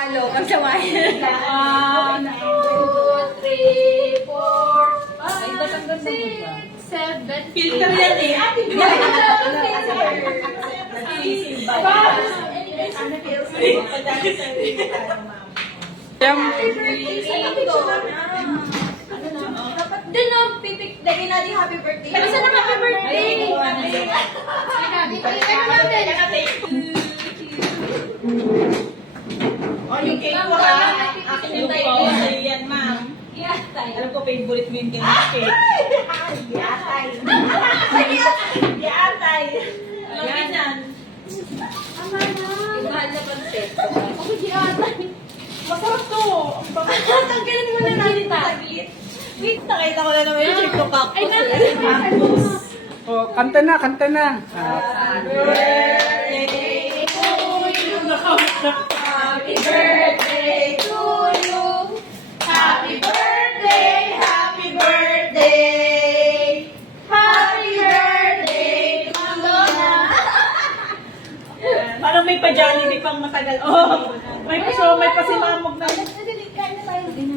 Palo. Pagsamahin. 1, 2, 3, 4, 5, 6, 7. Filter yan eh. Dapat din no, lagyan natin happy birthday. Basta na happy birthday! Oh, yung cake ko ha. Akin yung cake ko sa'yo yan, ma'am. Alam ko, favorite mo yung cake. Yatay. Yatay. Yan yan. Yung mahal na pansit. Masarap to. Tanggalin mo na natin taglit. Wait, nakita ko na naman yung chip ko cactus. Ay, cactus. Oh, kanta na, kanta na. Birthday to you. Happy birthday to you. Happy birthday, happy birthday. Happy birthday to Lola. Parang may pa-Jollibee pang matagal. Oh, may pa-siomay pa si Mamog na. Kain na tayo din.